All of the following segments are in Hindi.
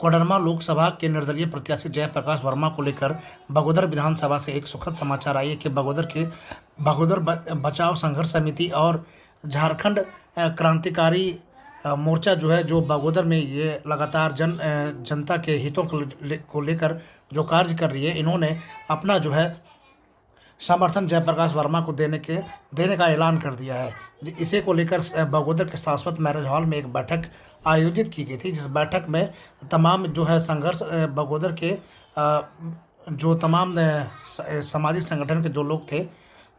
कोडरमा लोकसभा के निर्दलीय प्रत्याशी जयप्रकाश वर्मा को लेकर बगोदर विधानसभा से एक सुखद समाचार आई है कि बगोदर बचाव संघर्ष समिति और झारखंड क्रांतिकारी मोर्चा जो है, जो बगोदर में ये लगातार जनता के हितों को लेकर जो कार्य कर रही है, इन्होंने अपना जो है समर्थन जयप्रकाश वर्मा को देने का ऐलान कर दिया है। इसे को लेकर बगोदर के शाश्वत मैरिज हॉल में एक बैठक आयोजित की गई थी, जिस बैठक में तमाम जो है संघर्ष बगोदर के जो तमाम सामाजिक संगठन के जो लोग थे,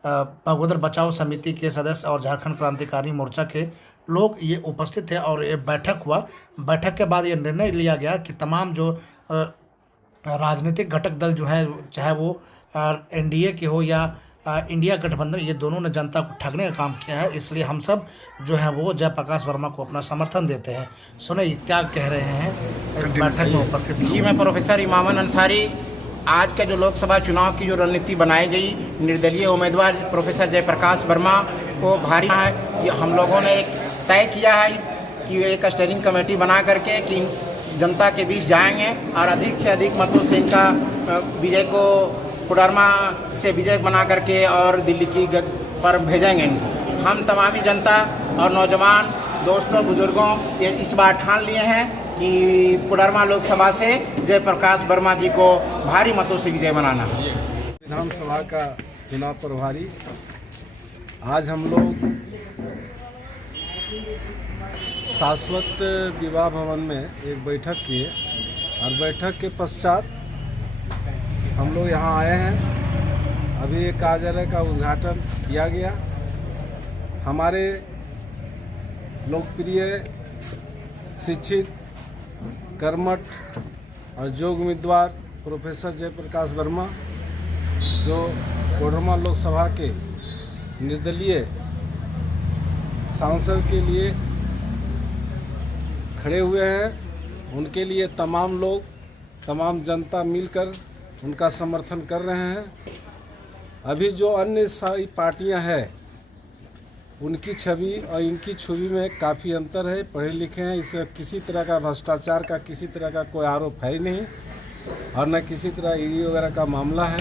बगोदर बचाओ समिति के सदस्य और झारखंड क्रांतिकारी मोर्चा के लोग ये उपस्थित थे और ये बैठक हुआ। बैठक के बाद ये निर्णय लिया गया कि तमाम जो राजनीतिक घटक दल जो है, चाहे वो एनडीए के हो या इंडिया गठबंधन, ये दोनों ने जनता को ठगने का काम किया है। इसलिए हम सब जो है वो जयप्रकाश वर्मा को अपना समर्थन देते हैं। सुने क्या कह रहे हैं इस बैठक में उपस्थित। जी, मैं प्रोफेसर इमाम अंसारी। आज का जो लोकसभा चुनाव की जो रणनीति बनाई गई, निर्दलीय उम्मीदवार प्रोफेसर जयप्रकाश वर्मा को भारी है, ये हम लोगों ने एक तय किया है कि एक स्टेयरिंग कमेटी बना करके कि जनता के बीच जाएंगे और अधिक से अधिक मतों से इनका विजय को कोडरमा से विजय बना करके और दिल्ली की गद पर भेजेंगे इनको। हम तमामी जनता और नौजवान दोस्तों बुजुर्गों ये इस बार ठान लिए हैं कि कोडरमा लोकसभा से जयप्रकाश वर्मा जी को भारी मतों से विजय बनाना है। विधानसभा का चुनाव प्रभारी आज हम लोग शाश्वत विवाह भवन में एक बैठक किए और बैठक के पश्चात हम लोग यहाँ आए हैं। अभी एक कार्यालय का उद्घाटन किया गया। हमारे लोकप्रिय शिक्षित कर्मठ और योग्य उम्मीदवार प्रोफेसर जयप्रकाश वर्मा, जो कोडरमा लोकसभा के निर्दलीय सांसद के लिए खड़े हुए हैं, उनके लिए तमाम लोग, तमाम जनता मिलकर उनका समर्थन कर रहे हैं। अभी जो अन्य सारी पार्टियां हैं, उनकी छवि और इनकी छवि में काफ़ी अंतर है। पढ़े लिखे हैं, इसमें किसी तरह का भ्रष्टाचार का किसी तरह का कोई आरोप है ही नहीं और न किसी तरह ईडी वगैरह का मामला है।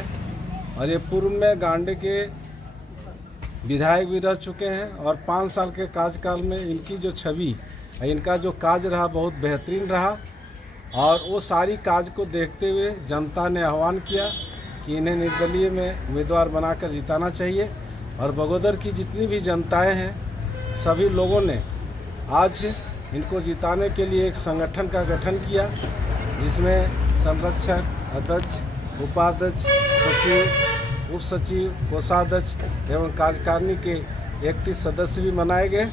और ये पूर्व में गांडे के विधायक भी रह चुके हैं और 5 साल के कार्यकाल में इनकी जो छवि, इनका जो कार्य रहा बहुत बेहतरीन रहा और वो सारी कार्य को देखते हुए जनता ने आह्वान किया कि इन्हें निर्दलीय में उम्मीदवार बनाकर जिताना चाहिए। और बगोदर की जितनी भी जनताएं हैं, सभी लोगों ने आज इनको जिताने के लिए एक संगठन का गठन किया, जिसमें संरक्षक, अध्यक्ष, उपाध्यक्ष, सचिव, उप सचिव, कोषाध्यक्ष एवं कार्यकारिणी के 31 सदस्य भी बनाए गए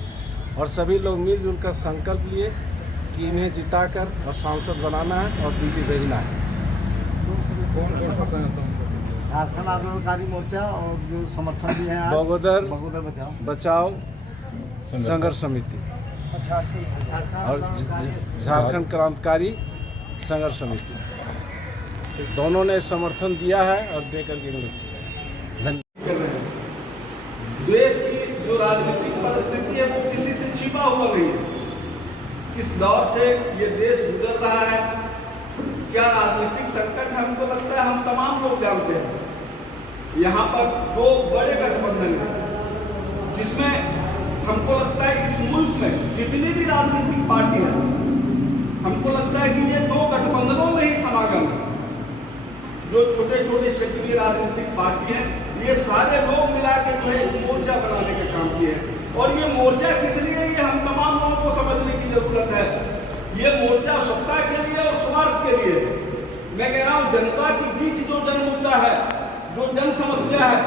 और सभी लोग मिलजुल कर संकल्प लिए कि इन्हें जिताकर और सांसद बनाना है और दिल्ली भेजना है। झारखंड आंदोलनकारी मोर्चा और जो समर्थन भी है बगोदर बचाओ संघर्ष समिति और झारखंड क्रांतिकारी संघर्ष समिति, दोनों ने समर्थन दिया है और देकर के देश की जो राजनीतिक परिस्थिति है वो किसी से छिपा हुआ नहीं है। किस दौर से ये देश गुजर रहा है, क्या राजनीतिक संकट है, हमको लगता है हम तमाम लोग जानते हैं। यहाँ पर 2 बड़े गठबंधन हैं, जिसमें हमको लगता है इस मुल्क में जितनी भी राजनीतिक पार्टी है, हमको लगता है कि ये 2 गठबंधनों में ही समागम है। जो छोटे छोटे क्षेत्रीय राजनीतिक पार्टी हैं, ये सारे लोग मिला के जो है मोर्चा बनाने के काम किए हैं। और ये मोर्चा किस लिए, ये हम तमाम लोगों को समझने की जरूरत है। ये मोर्चा सत्ता के लिए और स्वार्थ के लिए। मैं कह रहा हूँ, जनता के बीच जो जन मुद्दा है, जो जन समस्या है,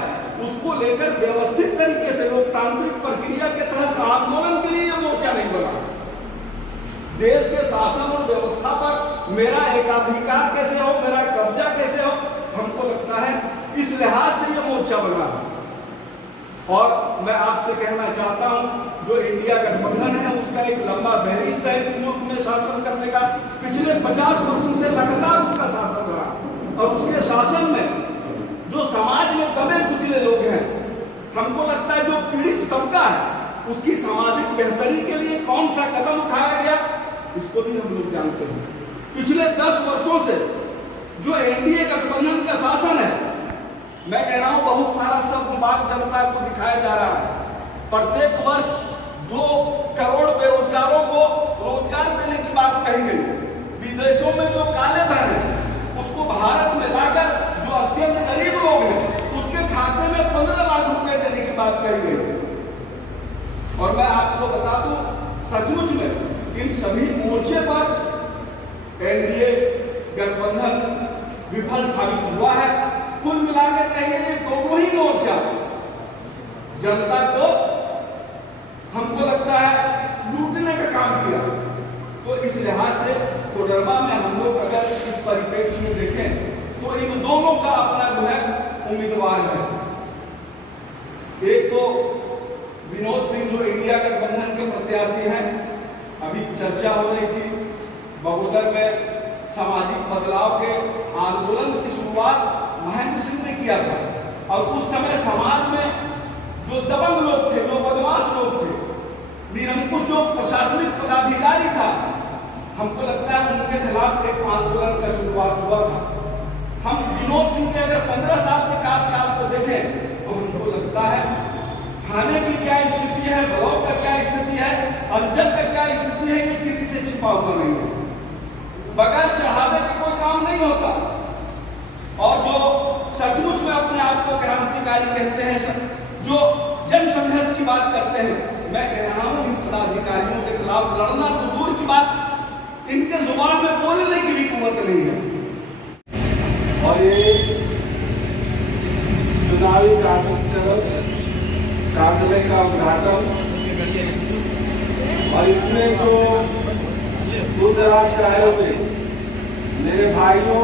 उसको लेकर व्यवस्थित तरीके से लोकतांत्रिक प्रक्रिया के तहत आंदोलन के लिए ये मोर्चा नहीं बना। देश के शासन और व्यवस्था पर मेरा एकाधिकार कैसे हो, मेरा कब्जा कैसे हो, हमको लगता है इस लिहाज से ये मोर्चा बना। और मैं आपसे कहना चाहता हूं, जो इंडिया गठबंधन है उसका एक लंबा फहरिस्त है इस मुल्क में शासन करने का। पिछले 50 वर्षों से लगातार उसका शासन रहा और उसके शासन में जो समाज में दबे कुचले लोग हैं, हमको लगता है जो पीड़ित तबका है, उसकी सामाजिक बेहतरी के लिए कौन सा कदम उठाया गया, इसको भी हम लोग जानते हैं। पिछले 10 वर्षों से जो एनडीए गठबंधन का शासन है, मैं कह रहा हूं बहुत सारा शब्द बात जनता को दिखाया जा रहा है। प्रत्येक वर्ष 2 करोड़ बेरोजगारों को रोजगार देने की बात कही गई। विदेशों में जो काले धन है उसको भारत में लाकर जो अत्यंत गरीब लोग हैं उसके खाते में 15 लाख रुपए देने की बात कही गई। और मैं आपको बता दूं, सचमुच में इन सभी मोर्चे पर एनडीए गठबंधन विफल साबित हुआ है। कुल मिलाकर कहिए ये दोनों ही मोर्चा जनता को, हमको लगता है, लूटने का काम किया। तो इस लिहाज से कोडरमा में हम लोग अगर इस परिप्रेक्ष्य में देखें तो इन दोनों का अपना जो है उम्मीदवार है। एक तो विनोद सिंह जो इंडिया गठबंधन के प्रत्याशी हैं, अभी चर्चा हो रही थी बगोदर में सामाजिक बदलाव के आंदोलन की शुरुआत महेंद्र सिंह ने किया था। और उस समय समाज में जो दबंग लोग थे, जो बदमाश लोग थे, निरंकुश जो प्रशासनिक पदाधिकारी था, हमको लगता है उनके खिलाफ एक आंदोलन का शुरुआत हुआ था। हम विनोद सिंह के अगर 15 साल के कार्यकाल को देखें तो हमको लगता है थाने की क्या स्थिति है, ब्लॉक का क्या स्थिति है, अंचल का क्या स्थिति है, ये किसी से छिपा हुआ नहीं है। बगैर चढ़ावे के कोई काम नहीं होता। और जो सचमुच में अपने आप को क्रांतिकारी कहते हैं, जो जन संघर्ष की बात करते हैं, मैं कह रहा हूं इन पदाधिकारियों के खिलाफ लड़ना तो दूर की बात, इनके जुबान में बोलने की भी कुवत नहीं है। और ये चुनावी कार्यक्रम का उद्घाटन, और इसमें जो दूर दराज से आए हुए मेरे भाइयों,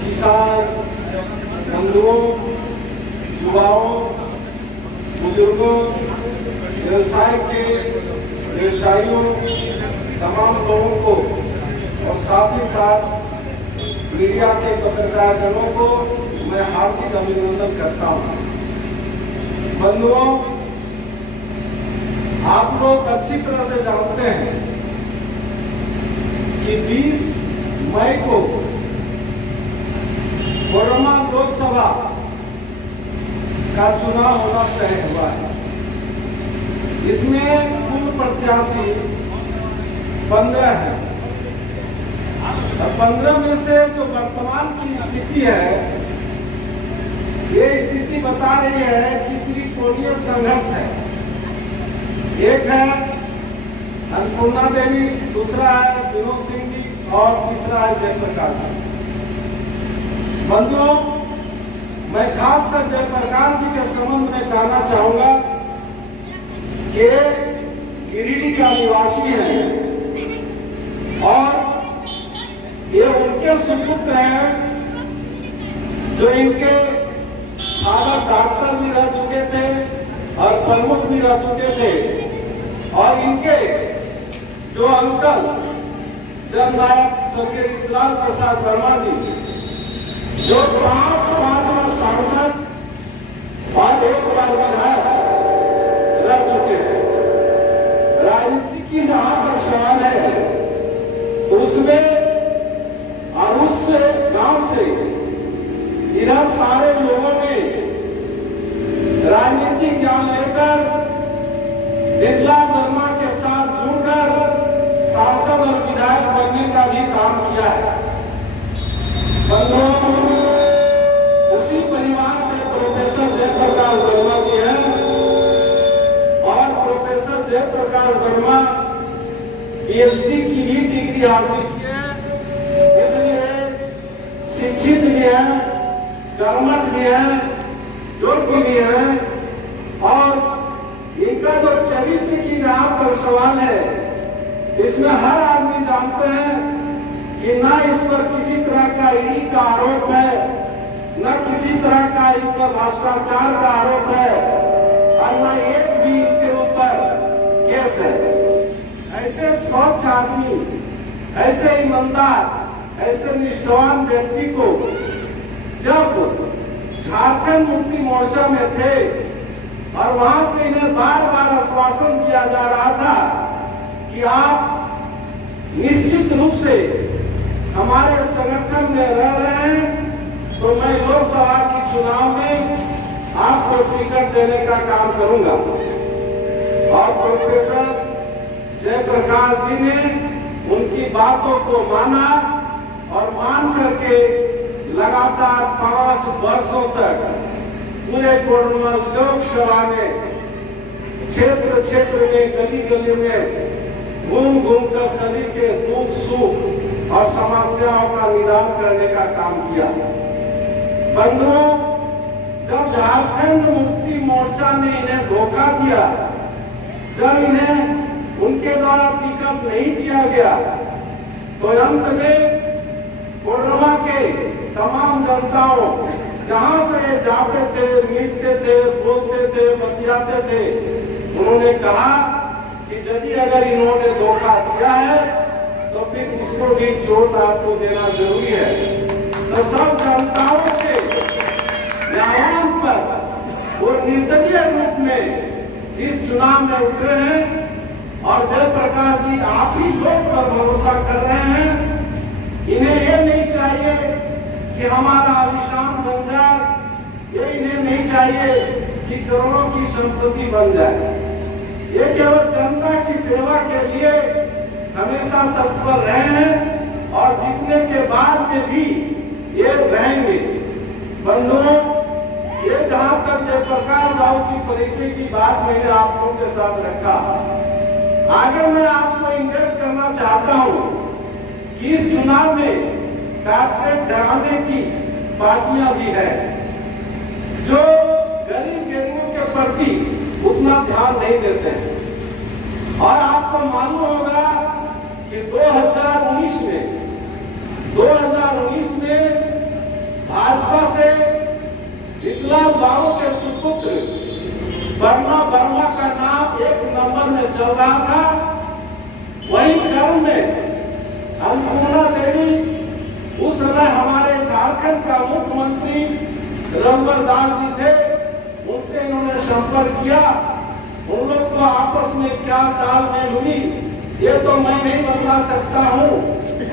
किसान बंधुओं, युवाओं, बुजुर्गों, व्यवसाय के व्यवसायियों, तमाम लोगों को और साथ ही साथ मीडिया के पत्रकारगणों को मैं हार्दिक अभिनंदन करता हूं। बंधुओं, आप लोग अच्छी तरह से जानते हैं कि 20 मई को कोडरमा लोकसभा का चुनाव होना तय हुआ है। इसमें कुल प्रत्याशी 15 है। और 15 में से जो वर्तमान की स्थिति है, ये स्थिति बता रही है कि त्रिकोणीय संघर्ष है। एक है अन्नपूर्णा देवी, दूसरा है विनोद सिंह जी और तीसरा है जयप्रकाश जी। बंधुओं, मैं खासकर जयप्रकाश जी के संबंध में कहना चाहूंगा कि गिरिडीह का निवासी है और ये उनके सुपुत्र हैं जो इनके फादर डॉक्टर भी रह चुके थे और प्रमुख भी रह चुके थे। और इनके जो अंकल जननायक स्वर्गीय विलाल प्रसाद वर्मा जी, जो 5 बार सांसद और 1 बार विधायक रह चुके हैं। राजनीति की जहां पर सवाल है उसमें और उस गांव से इधर सारे लोगों ने राजनीतिक ज्ञान लेकर विलाल वर्मा के साथ जुड़कर सांसद और विधायक बनने का भी काम किया है। बंधुओं, उसी परिवार से प्रोफेसर जयप्रकाश वर्मा जी हैं और प्रोफेसर जयप्रकाश वर्मा पीएचडी की भी डिग्री हासिल की है, इसलिए शिक्षित भी है, कर्मठ भी है, योग्य भी है। और इनका जो चरित्र की जहां पर सवाल है, इसमें हर आदमी जानते हैं कि ना इस पर किसी तरह का ईडी का आरोप है, न किसी तरह का इन पर भ्रष्टाचार का आरोप है, और न एक भी इनके ऊपर केस है। ऐसे स्वच्छ आदमी, ऐसे ईमानदार, ऐसे निष्ठावान व्यक्ति को जब झारखंड मुक्ति मोर्चा में थे और वहां से इन्हें बार बार आश्वासन दिया जा रहा था कि आप निश्चित रूप से हमारे संगठन में रह रहे हैं तो मैं लोकसभा की चुनाव में आपको टिकट देने का काम करूंगा। और प्रोफेसर जयप्रकाश जी ने उनकी बातों को माना और मान करके लगातार 5 वर्षों तक पूरे कोडरमा लोकसभा में क्षेत्र क्षेत्र में गली गली में घूम घूम कर सभी के दुख सुख और समस्याओं का निदान करने का काम किया। बंधुओं, जब झारखंड मुक्ति मोर्चा ने इन्हें धोखा दिया, जब इन्हें उनके द्वारा टिकट नहीं दिया गया, तो अंत में कोडरमा के तमाम जनताओं जहां से जाते थे, मिलते थे, बोलते थे, बतियाते थे, उन्होंने कहा कि यदि अगर इन्होंने धोखा दिया है तो फिर उसको भी चोट आपको देना जरूरी है। तो सब जनताओं के आह्वान पर वो निर्दलीय रूप में इस चुनाव में उतरे हैं और जयप्रकाश जी आप ही लोग पर भरोसा कर रहे हैं। इन्हें ये नहीं चाहिए कि हमारा आलिशान बन जाए, ये इन्हें नहीं चाहिए कि करोड़ों की संपत्ति बन जाए। ये केवल जनता की सेवा के लिए हमेशा तत्पर रहे हैं और जीतने के बाद में भी ये रहेंगे। बंधुओं, ये जहां तक जयप्रकाश राव की परिचय की बात मैंने आप लोगों के साथ रखा, आगे मैं आपको इंगित करना चाहता हूं कि इस चुनाव में कारपोरेट घराने की पार्टियां भी है जो गरीबों के प्रति उतना ध्यान नहीं देते हैं। और आपको मालूम होगा कि 2019 में भाजपा से विकलांग बाबू के सुपुत्र वर्मा का नाम 1 नंबर में चल रहा था। वही क्रम में अन्नपूर्णा देवी, उस समय हमारे झारखंड का मुख्यमंत्री रघुवर दास जी थे, उनसे इन्होंने संपर्क किया। उन लोग को आपस में क्या तालमेल हुई ये तो मैं नहीं बता सकता हूँ,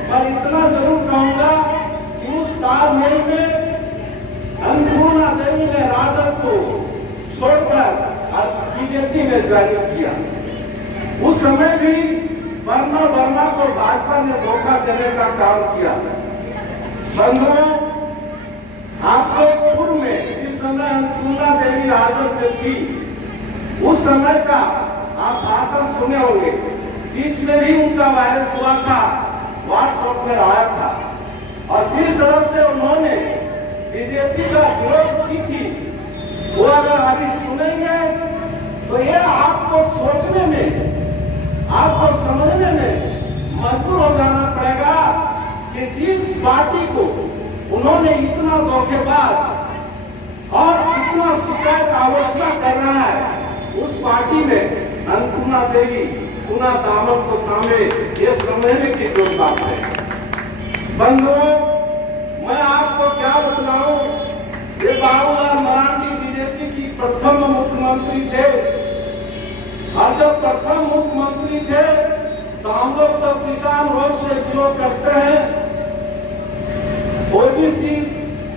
पर इतना जरूर कहूंगा कि उस तालमेल में अन्नपूर्णा देवी ने राजद को छोड़कर बीजेपी में ज्वाइन किया। उस समय भी वर्मा को भाजपा ने धोखा देने का काम किया। बंधुओं, आपको पूर्व में जिस समय अन्नपूर्णा देवी राजद में थी, उस समय का आप भाषण सुने होंगे। बीच में भी उनका वायरस हुआ था, व्हाट्सएप पर आया था। और जिस तरह से उन्होंने बीजेपी का विरोध की थी, वो अगर अभी सुनेंगे तो ये आपको सोचने में, आपको समझने में मजबूर हो जाना पड़ेगा कि जिस पार्टी को उन्होंने इतना धोखेबाज और इतना शिकायत आलोचना कर रहा है, उस पार्टी में अन्नपूर्णा देवी पुनः दामन को थामे, ये समझने की जो बात है। बंधुओं, मैं आपको क्या बताऊं, ये बाबूलाल मरांडी बीजेपी की प्रथम मुख्यमंत्री थे। और जब प्रथम मुख्यमंत्री थे तो हम लोग सब किसान वर्ग से बिलोंग करते हैं, ओबीसी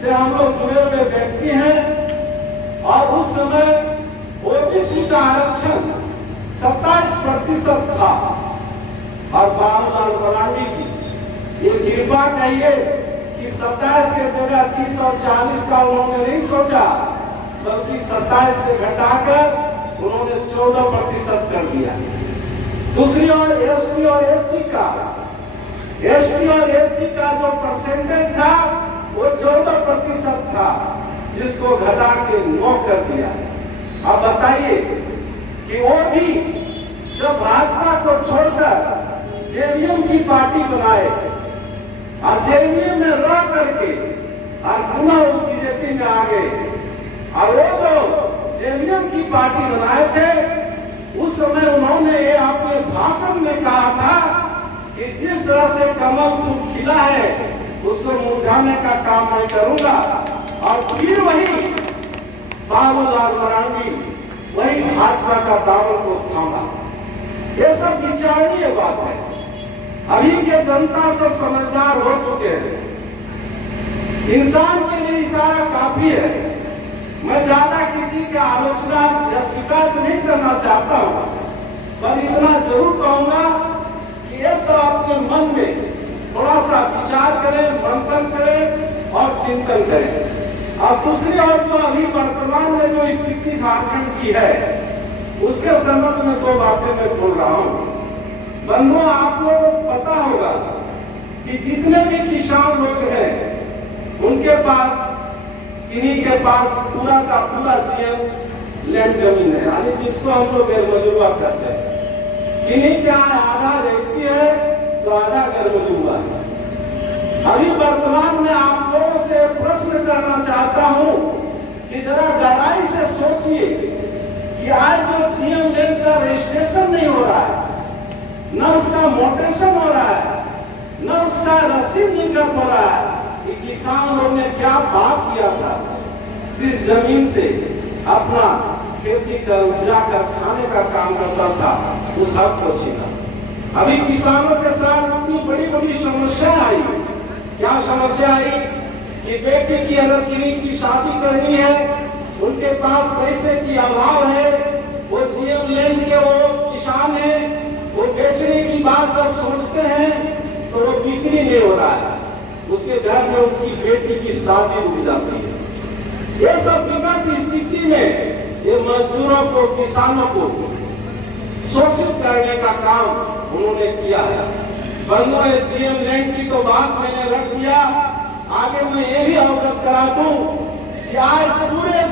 से हम लोग जुड़े हुए व्यक्ति हैं। और उस समय ओबीसी का आरक्षण 27% था। और बाबूलाल मरांडी की ये कृपा कहिए कि 27 के जगह 30 और 40 का उन्होंने नहीं सोचा, बल्कि 27 से घटाकर उन्होंने 14% कर दिया। दूसरी ओर एसटी और एससी का जो परसेंटेज था वो 14% था, जिसको घटा के 9 कर दिया। अब बताइए कि वो भी जब भाजपा को छोड़कर जेवीएम की पार्टी बनाए और जेवीएम में रह करके और पुनः बीजेपी में आ गए। और वो जो जेवीएम की पार्टी बनाए थे, उस समय उन्होंने ये अपने भाषण में कहा था कि जिस तरह से कमल फूल खिला है उसको मुरझाने का काम मैं करूंगा। और फिर वही बाबूलाल मरांडी वही भाजपा का दामन को थामा। ये सब विचारणीय बात है। अभी के जनता सब समझदार हो चुके हैं। इंसान के लिए इशारा काफी है। मैं ज्यादा किसी की आलोचना या शिकायत नहीं करना चाहता हूँ, पर इतना जरूर कहूंगा कि ये सब अपने मन में थोड़ा सा विचार करें, मंथन करें और चिंतन करें। और दूसरी ओर जो अभी वर्तमान में जो स्थिति झारखंड की है, उसके संबंध में दो बातें मैं बोल रहा हूँ। बंधुओं, आप लोगों को पता होगा कि जितने भी किसान लोग हैं, उनके पास, किन्हीं के पास पूरा का पूरा जीएम लैंड जमीन है, यानी जिसको हम लोग गैरमजुआ कहते हैं। किन्हीं के यहाँ आधा रहती है तो आधा गैरमजुआ है। अभी वर्तमान में आप लोगों से प्रश्न करना चाहता हूँ कि जरा गहराई से सोचिए कि आज जो जीएम लैंड का रजिस्ट्रेशन नहीं हो रहा है, न उसका मोटेशन हो रहा है, न उसका रसीद निर्गत हो रहा है, कि किसान लोग ने क्या पाप किया था, जिस जमीन से अपना खेती कर उपजा कर खाने का काम करता था, उस हक को छीना। अभी किसानों के साथ इतनी बड़ी बड़ी समस्या आई। क्या समस्या आई कि बेटी की अगर किन्हीं की शादी करनी है, उनके पास पैसे की अभाव है, वो जीएम लैंड के वो किसान है, वो बेचने की बात जब सोचते हैं तो वो बिक्री नहीं हो रहा है, उसके घर में उनकी बेटी की शादी रुक जाती है। ये सब विकट स्थिति में ये मजदूरों को, किसानों को शोषित करने का काम उन्होंने किया है। बंधुओं, जीएम लैंड की तो बात मैंने रख दिया। आगे मैं ये भी अवगत करा दूं कि आज पूरे